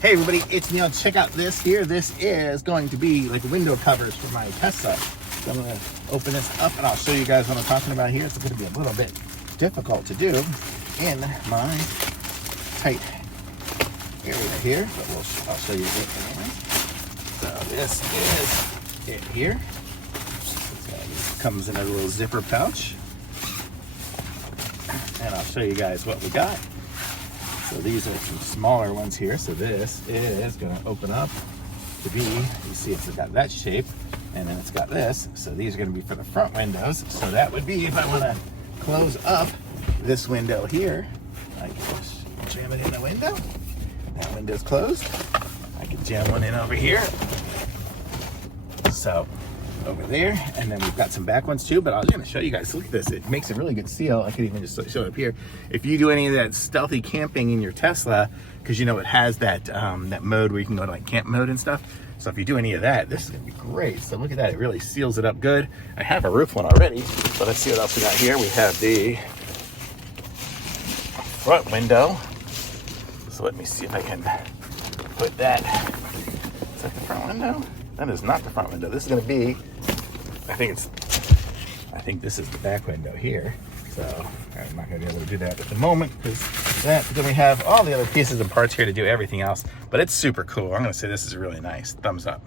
Hey everybody, it's Neil. Check out this here. This is going to be like window covers for my Tesla. So I'm going to open this up and I'll show you guys what I'm talking about here. It's going to be a little bit difficult to do in my tight area here, but I'll show you it anyway. So this is it here. So it comes in a little zipper pouch. And I'll show you guys what we got. So these are some smaller ones here. So this is going to open up to be, you see it's got that shape, and then it's got this. So these are going to be for the front windows. So that would be if I want to close up this window here, I can just jam it in the window. That window's closed. I can jam one in over here. So over there, and then we've got some back ones too, but I was going to show you guys. Look at this. It makes a really good seal. I could even just show it up here. If you do any of that stealthy camping in your Tesla, because you know it has that that mode where you can go to like camp mode and stuff. So if you do any of that, this is going to be great. So look at that. It really seals it up good. I have a roof one already, but let's see what else we got here. We have the front window. So let me see if I can put that. Is that the front window? That is not the front window. This is going to be, I think this is the back window here. So I'm not going to be able to do that at the moment because that. But then we have all the other pieces and parts here to do everything else. But it's super cool. I'm going to say this is really nice. Thumbs up.